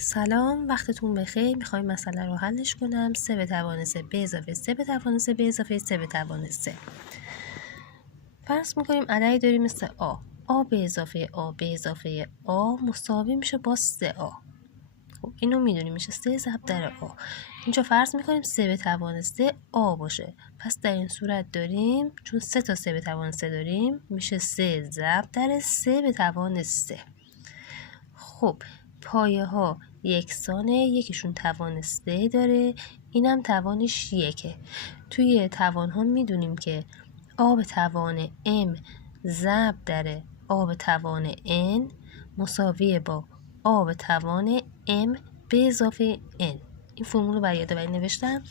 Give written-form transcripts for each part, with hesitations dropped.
سلام، وقتتون بخیر. میخوایم مسئله رو حلش کنم. 3 به توان 3 به اضافه 3 به توان 3 به اضافه 3 به توان 3. فرض میکنیم عددی داریم مثل آ به اضافه آ به اضافه آ مساوی میشه با 3آ. خب اینو میدونیم میشه 3 ضرب در آ. اینجا فرض میکنیم 3 به توان 3 آ باشه. پس در این صورت داریم چون 3 تا 3 به توان 3 داریم میشه 3 ضرب در 3 به توان 3. خب پایه ها یکسانه، یکیشون توان 3 داره، اینم توانش 1. توی توان ها میدونیم که آ به توان m ضرب در آ به توان n مساویه با آ به توان m به اضافه n. این فرمول رو برای یادآوری نوشتم،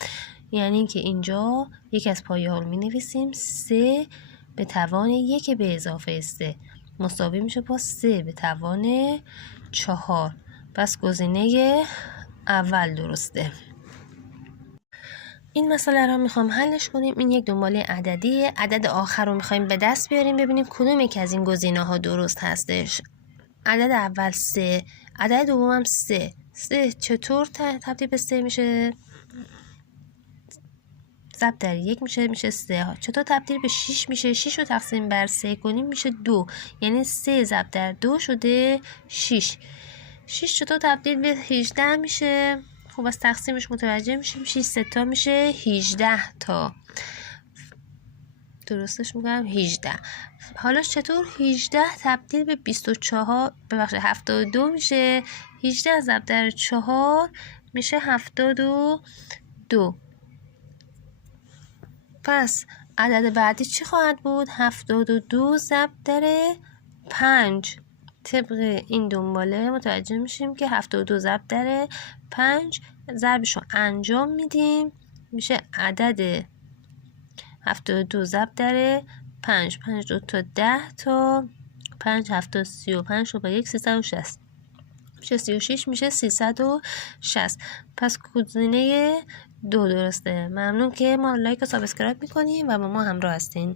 یعنی که اینجا یکی از پایه ها رو می نویسیم 3 به توان 1 به اضافه 3 مساوی میشه با 3 به توان 4. پس گزینه اول درسته. این مسئله رو میخوام حلش کنیم. این یک دنباله عددیه. عدد آخر رو میخوایم به دست بیاریم ببینیم کدوم یک از این گزینه ها درست هستش. عدد اول 3، عدد دومم 3. 3 چطور تبدیل به 3 میشه؟ ضرب در 1 میشه 3 ها. چطور تبدیل به 6 میشه؟ 6 رو تقسیم بر 3 کنیم میشه 2، یعنی 3 ضرب در 2 شده 6. 6 چطور تبدیل به 18 میشه؟ خب از تقسیمش متوجه میشیم 6 سه تا میشه 18 تا. درستش میگم 18. حالا چطور 18 تبدیل به 24 72 میشه؟ 18 ضرب در 4 میشه 72. پس عدد بعدی چی خواهد بود؟ 72 ضرب در 5. طبق این دنباله متوجه میشیم که 72 ضرب در 5 ضربش رو انجام میدیم میشه عدد 72 ضرب در 5. 5 2 تا 10 تا 5 7 35 رو با 1 360 میشه 36 میشه 360. پس گزینه 2 درسته. ممنون که ما لایک و سابسکرایب میکنیم و با ما همراه هستین.